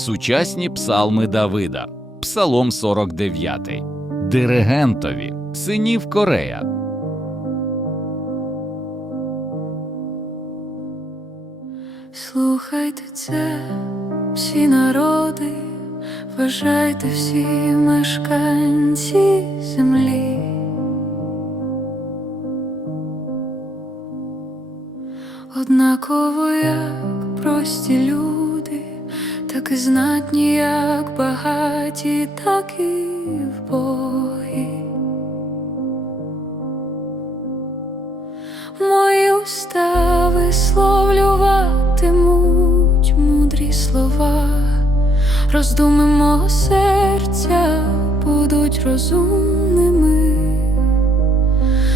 Сучасні псалми Давида, Псалом 49, Диригентові, синів Корея. Слухайте це, всі народи, вважайте всі мешканці землі. Однаково як прості люди, і знатні, як багаті, так і вбогі. Мої уста висловлюватимуть мудрі слова, роздуми мого серця будуть розумними.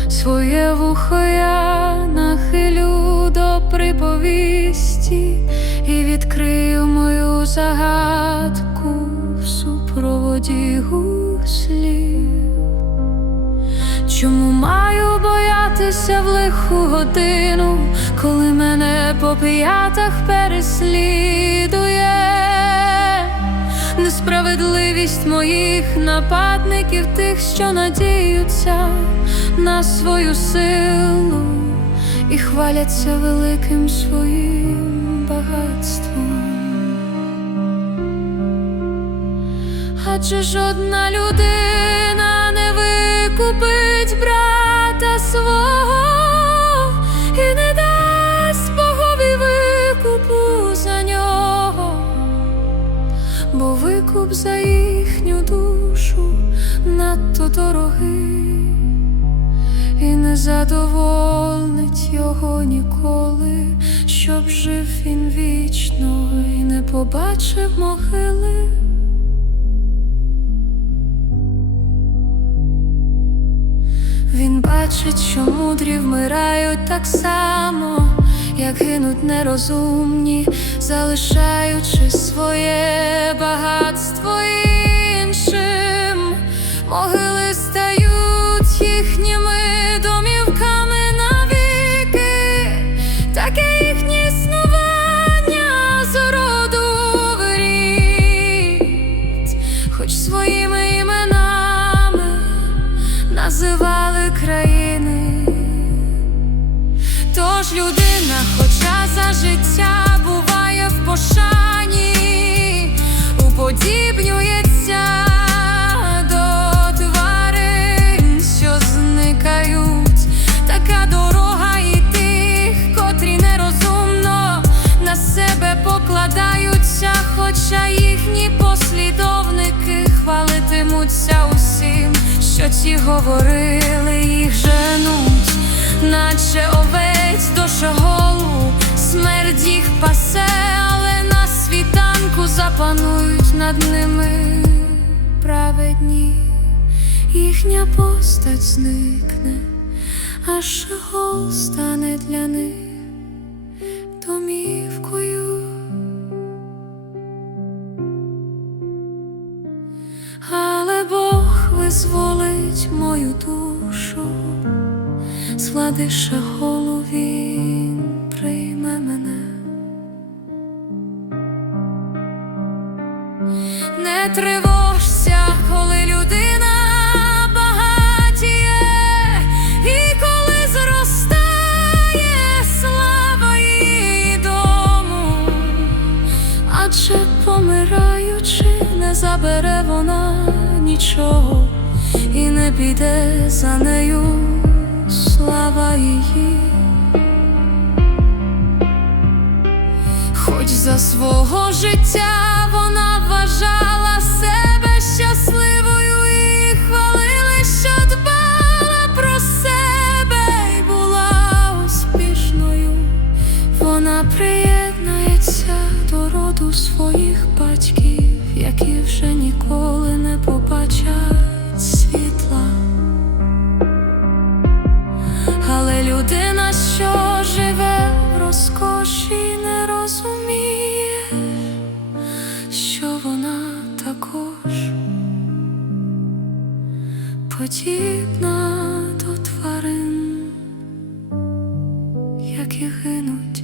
Своє вухо я нахилю до приповісті і відкрию мою загадку в супроводі гуслів. Чому маю боятися в лиху годину, коли мене по п'ятах переслідує несправедливість моїх нападників, тих, що надіються на свою силу і хваляться великим своїм багатством. Адже жодна людина не викупить брата свого і не дасть Богові викупу за нього, бо викуп за їхню душу надто дорогий і не задовольнить його ніколи, щоб жив він вічно і не побачив могили. Він бачить, що мудрі вмирають так само, як гинуть нерозумні, залишаючи своє багатство іншим. Своїми іменами називали країни. Тож людина, хоча за життя буває в пошані, уподібнюється до тварин, що зникають. Така дорога і тих, котрі нерозумно на себе покладаються, хоча їхні послідовники хвалитимуться усім, що ті говорили, їх женуть, наче овець до шоголу, смерть їх пасе, але на світанку запанують над ними праведні, їхня постать зникне, а Шеол Шеолу він прийме мене. Не тривожся, коли людина багатіє, і коли зростає слава дому, адже помираючи, не забере вона нічого, і не піде за нею слава її. Хоч за свого життя подібна до тварин, які гинуть.